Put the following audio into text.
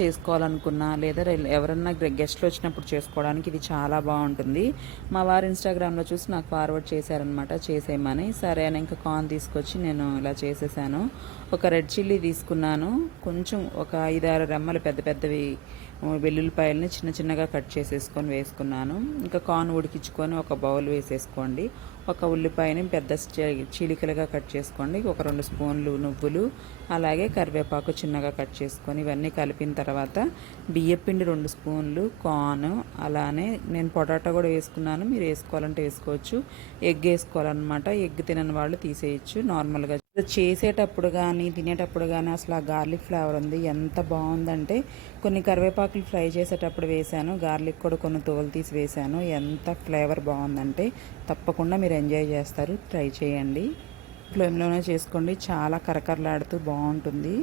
చేసుకోవాలనుకున్నా లేదా ఎవరన్నా గెస్ట్లు వచ్చినప్పుడు చేసుకోవడానికి ఇది చాలా బాగుంటుంది. మా వారు ఇన్స్టాగ్రామ్లో చూసి నాకు ఫార్వర్డ్ చేశారనమాట చేసేయమని. సరే అని ఇంకా కార్న్ తీసుకొచ్చి నేను ఇలా చేసేసాను. ఒక రెడ్ చిల్లీ తీసుకున్నాను, కొంచెం ఒక 5-6 రెమ్మలు పెద్ద పెద్దవి వెల్లుల్లిపాయలని చిన్న చిన్నగా కట్ చేసేసుకొని వేసుకున్నాను. ఇంకా కార్న్ ఉడికించుకొని ఒక బౌల్ వేసేసుకోండి. ఒక ఉల్లిపాయని పెద్ద చీలికలుగా కట్ చేసుకోండి. ఒక 2 స్పూన్లు నువ్వులు, అలాగే కరివేపాకు చిన్నగా కట్ చేసుకొని ఇవన్నీ కలిపిన తర్వాత బియ్యపిండి 2 స్పూన్లు, కార్న్, అలానే నేను పొటాటో కూడా వేసుకున్నాను. మీరు వేసుకోవాలంటే వేసుకోవచ్చు. ఎగ్ వేసుకోవాలన్నమాట. ఎగ్ తినని వాళ్ళు తీసేయచ్చు. నార్మల్గా చేసేటప్పుడు కానీ తినేటప్పుడు కానీ అసలు ఆ గార్లిక్ ఫ్లేవర్ ఉంది, ఎంత బాగుందంటే కొన్ని కరివేపాకులు ఫ్రై చేసేటప్పుడు వేసాను, గార్లిక్ కూడా కొన్ని తోలు తీసి వేసాను. ఎంత ఫ్లేవర్ బాగుందంటే తప్పకుండా మీరు ఎంజాయ్ చేస్తారు. ట్రై చేయండి. ఫ్లేమ్లోనే చేసుకోండి, చాలా కరకరలాడుతూ బాగుంటుంది.